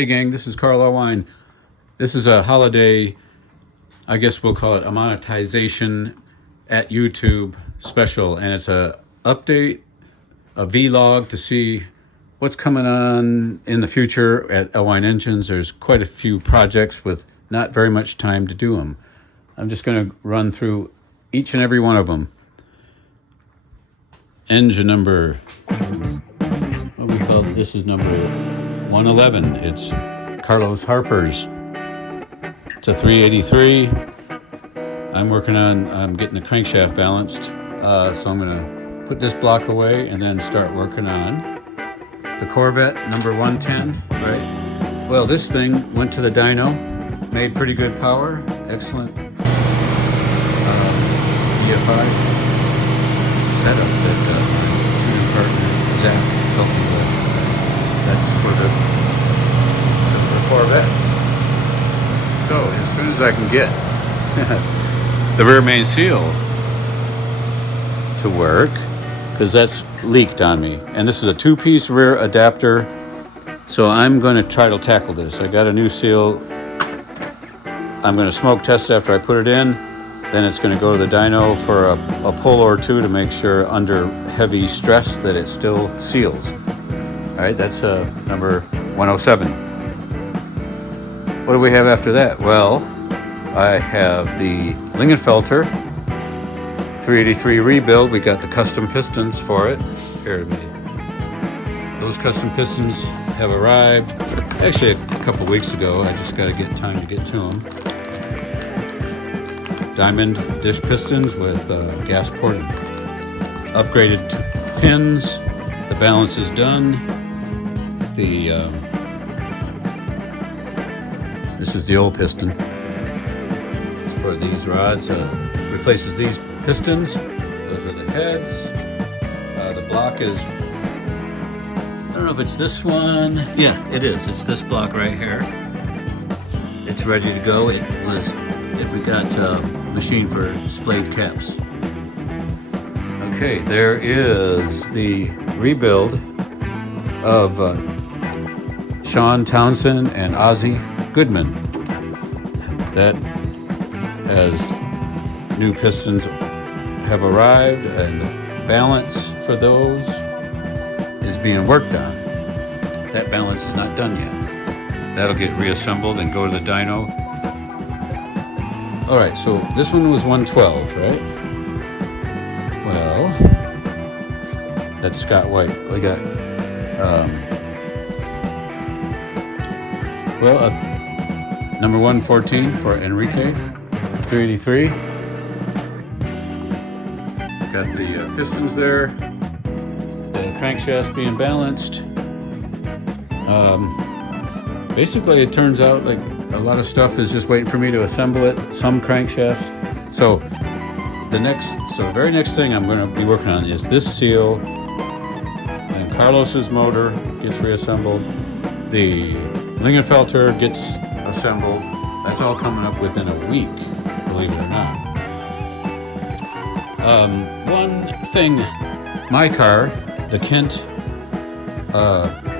Hey gang, this is Carl Elwine. This is a holiday, I guess we'll call it a monetization at YouTube special, and it's a update, a vlog to see what's coming on in the future at Elwine Engines. There's quite a few projects with not very much time to do them. I'm just going to run through each and every one of them. Engine number, what we call this is number 111. It's Carlos Harper's. It's a 383. I'm getting the crankshaft balanced. So I'm gonna put this block away and then start working on the Corvette number 110, right? Well, this thing went to the dyno, made pretty good power, excellent EFI setup that my tuning partner Zach helped me with. That's for the Corvette. So as soon as I can get the rear main seal to work, because that's leaked on me, and this is a two-piece rear adapter, so I'm going to try to tackle this. I got a new seal. I'm going to smoke test after I put it in. Then it's going to go to the dyno for a pull or two to make sure under heavy stress that it still seals. All right, that's number 107. What do we have after that? Well, I have the Lingenfelter 383 rebuild. We got the custom pistons for it. Here, those custom pistons have arrived. Actually, a couple weeks ago. I just got to get time to get to them. Diamond dish pistons with gas port upgraded pins. The balance is done. This is the old piston. It's for these rods. Replaces these pistons. Those are the heads. The block is, I don't know if it's this one. Yeah, it is. It's this block right here. It's ready to go. We got machine for splayed caps. Okay, there is the rebuild of Sean Townsend and Ozzy Goodman. That has new pistons have arrived, and the balance for those is being worked on. That balance is not done yet. That'll get reassembled and go to the dyno. All right, so this one was 112, right? Well, that's Scott White. We got, number 114 for Enrique, 383. Got the pistons there, the crankshaft being balanced. Basically, it turns out like a lot of stuff is just waiting for me to assemble it, some crankshafts. So the very next thing I'm going to be working on is this seal, and Carlos's motor gets reassembled, the Lingenfelter gets assembled. That's all coming up within a week, believe it or not. One thing, my car, the Kent,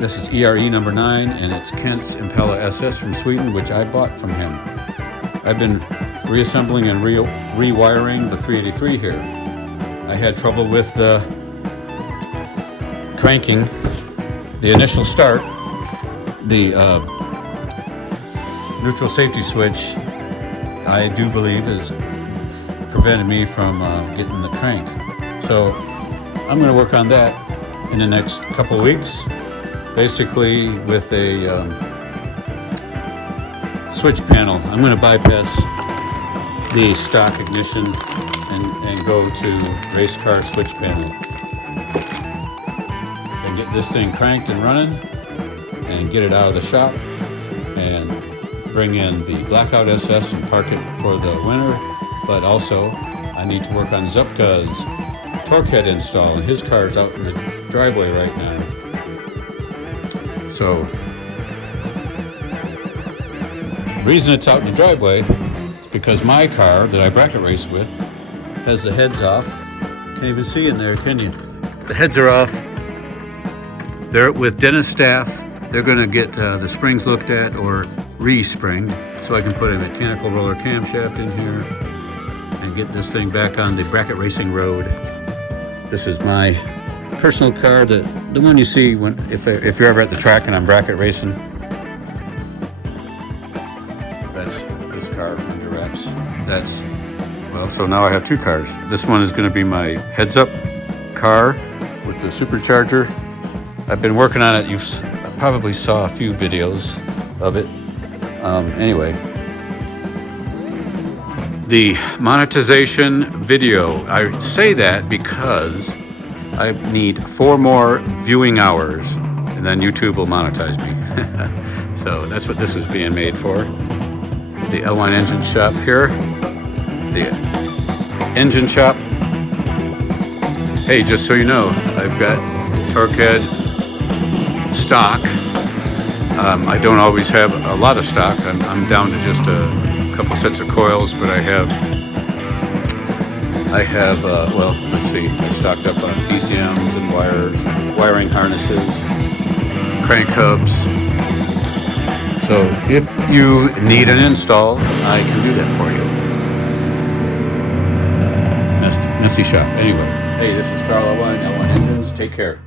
this is ERE number 9, and it's Kent's Impella SS from Sweden, which I bought from him. I've been reassembling and rewiring the 383 here. I had trouble with cranking the initial start. The neutral safety switch, I do believe, has prevented me from getting the crank. So I'm going to work on that in the next couple of weeks. Basically, with a switch panel, I'm going to bypass the stock ignition and go to race car switch panel and get this thing cranked and running and get it out of the shop and bring in the Blackout SS and park it for the winter. But also, I need to work on Zupka's torque head install, and his car's out in the driveway right now. So, the reason it's out in the driveway is because my car that I bracket race with has the heads off. Can't even see in there, can you? The heads are off. They're with Dennis Staff they're going to get the springs looked at or re-springed, so I can put a mechanical roller camshaft in here and get this thing back on the Bracket Racing road. This is my personal car, the one you see when if you're ever at the track and I'm bracket racing. That's this car under wraps. That's, well, so now I have two cars. This one is going to be my heads-up car with the supercharger. I've been working on it. You probably saw a few videos of it. Anyway, the monetization video, I say that because I need 4 more viewing hours and then YouTube will monetize me. So that's what this is being made for. The L1 engine shop here. The engine shop. Hey, just so you know, I've got Torquehead stock. I don't always have a lot of stock. I'm down to just a couple sets of coils, but I have, well, let's see, I stocked up on PCMs and wires, wiring harnesses, crank hubs. So if you need an install, I can do that for you. Messy shop. Anyway, hey, this is Carl L1 Engines. Take care.